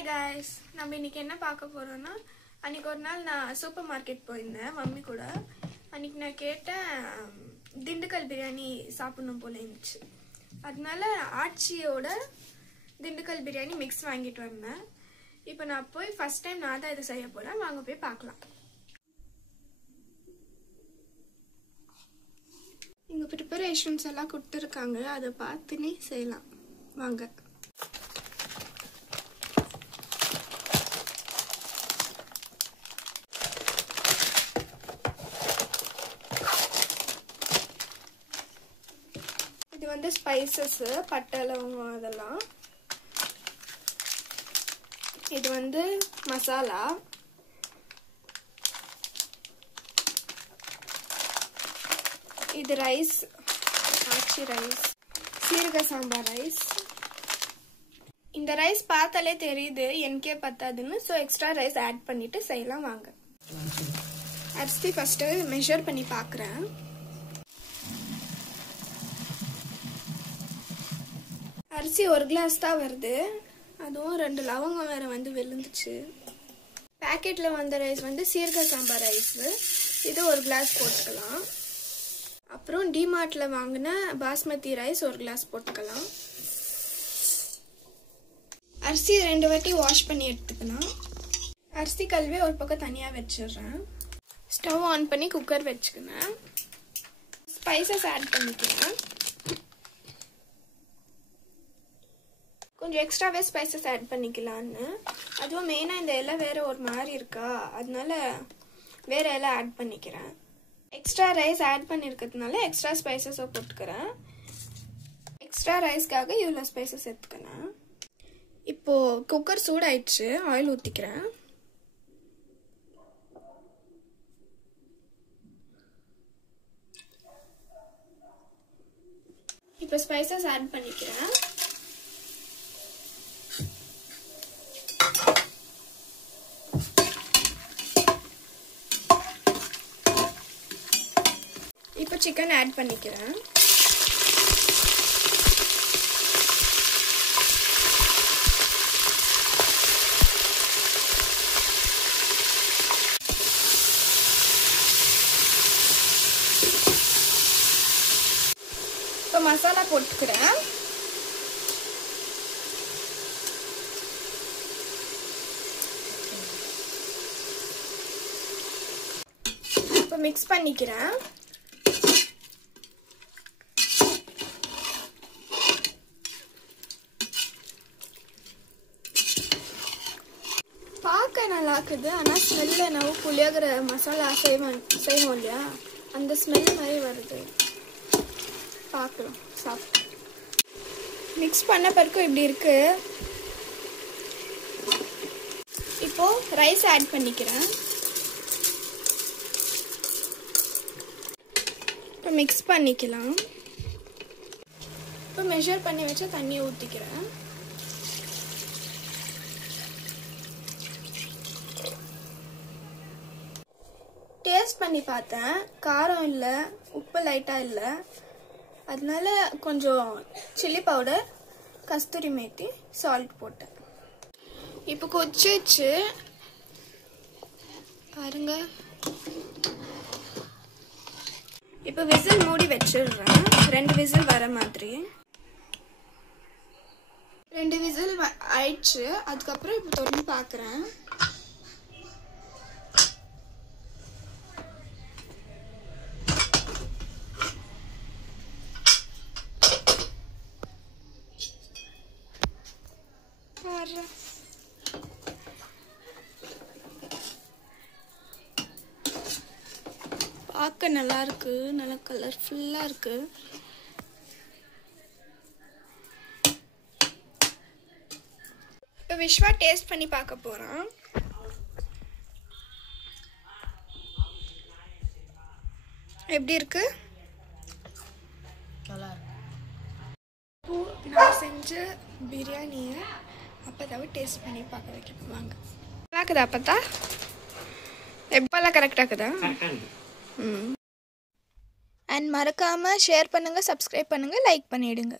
Hi guys, நம்ம இன்னைக்கு என்ன பார்க்க போறோம்னா அன்னைக்கு ஒரு நாள் நான் சூப்பர் மார்க்கெட் போயிருந்தேன் மம்மி கூட. அன்னைக்கு நான் கேட்டேன் திண்டுக்கல் பிரியாணி சாப்பிடணும் போல இருந்துச்சு. அதனால ஆச்சியோட திண்டுக்கல் பிரியாணி மிக்ஸ் வாங்கிட்டு வந்தேன். இப்போ நான் போய் ஃபர்ஸ்ட் டைம் நான் தான் இதை செய்ய போறேன். வாங்க போய் பார்க்கலாம். இங்க ப்ரிப்பரேஷன்ஸ் எல்லாம் கொடுத்துருக்காங்க, அதை பார்த்துனே செய்யலாம். வாங்க. இது வந்து ஸ்பைசஸ், பட்டை, லவங்கம் அதெல்லாம். இது வந்து மசாலா. இது ரைஸ், ஆச்சி ரைஸ், சீரக சாம்பார் ரைஸ். இந்த ரைஸ் பார்த்தாலே தெரியுது எனக்கே பத்தாதுன்னு, ஸோ எக்ஸ்ட்ரா ரைஸ் ஆட் பண்ணிட்டு செய்யலாம். வாங்க. அரிசி ஃபர்ஸ்ட் மெஷர் பண்ணி பார்க்குறேன். அரிசி ஒரு கிளாஸ் தான் வருது, அதுவும் 2 லவங்கம் வேற வந்து விழுந்துச்சு. பேக்கெட்ல வந்த ரைஸ் வந்து சீரக சாம்பார் ரைஸ், இது 1 கிளாஸ் போட்டுக்கலாம். அப்புறம் டிமார்ட்ல வாங்கின பாஸ்மதி ரைஸ் 1 கிளாஸ் போட்டுக்கலாம். அரிசி 2 வாட்டி வாஷ் பண்ணி எடுத்துக்கலாம். அரிசி கழுவி ஒரு பக்கம் தனியாக வச்சிடுறேன். ஸ்டவ் ஆன் பண்ணி குக்கர் வச்சுக்கிறேன். ஸ்பைசஸ் ஆட் பண்ணிக்கிறேன். கொஞ்சம் எக்ஸ்ட்ராவே ஸ்பைசஸ் ஆட் பண்ணிக்கலான்னு. அதுவும் மெயினாக இந்த இலை வேற ஒரு மாதிரி இருக்கா, அதனால வேற இலை ஆட் பண்ணிக்கிறேன். எக்ஸ்ட்ரா ரைஸ் ஆட் பண்ணியிருக்கிறதுனால எக்ஸ்ட்ரா ஸ்பைசஸை போட்டுக்கிறேன். எக்ஸ்ட்ரா ரைஸ்க்காக இவ்வளோ ஸ்பைசஸ் எடுத்துக்கிறேன். இப்போ குக்கர் சூடாயிடுச்சு, ஆயில் ஊற்றிக்கிறேன். இப்போ ஸ்பைசஸ் ஆட் பண்ணிக்கிறேன். இப்போ சிக்கன் ஆட் பண்ணிக்கிறேன். இப்போ மசாலா போட்டுக்கிறேன். இப்போ மிக்ஸ் பண்ணிக்கிறேன். பார்க்க நல்லா இருக்குது, ஆனால் ஸ்மெல் என்னவோ புளியோகிற மசாலா செய்வோம் இல்லையா, அந்த ஸ்மெல் மாதிரி வருது. பார்க்கலாம், சாப்பிட்டு மிக்ஸ் பண்ண பிறகு இப்படி இருக்கு. இப்போ ரைஸ் ஆட் பண்ணிக்கிறேன். இப்போ மிக்ஸ் பண்ணிக்கலாம். இப்போ மெஷர் பண்ணி வச்சா தண்ணியை ஊற்றிக்கிறேன். டேஸ்ட் பண்ணி பார்த்தேன், காரம் இல்லை, உப்பு லைட்டாக இல்லை. அதனால கொஞ்சம் சில்லி பவுடர், கஸ்தூரி மேத்தி, சால்ட் போட்டேன். இப்போ கொச்சிச்சு பாருங்க. இப்போ விசில் மூடி வச்சிடுறேன், 2 விசில் வர மாதிரி. 2 விசில் ஆயிடுச்சு. அதுக்கப்புறம் இப்போ தொடர்ந்து பார்க்குறேன். பார்க்க நல்லா இருக்கு, நல்லா கலர்ஃபுல்லா இருக்கு. இப்போ விஸ்வா டேஸ்ட் பண்ணி பார்க்க போறான். எப்படி இருக்கு? நான் செஞ்ச பிரியாணியை அப்பதாவே டேஸ்ட் பண்ணி பார்க்க வைக்கணும். வாங்க. நல்லா இருக்குதா அப்பதா? எப்பெல்லாம் கரெக்டாக இருக்குதா? அண்ட் மறக்காமல் ஷேர் பண்ணுங்கள், சப்ஸ்கிரைப் பண்ணுங்கள், லைக் பண்ணிவிடுங்க.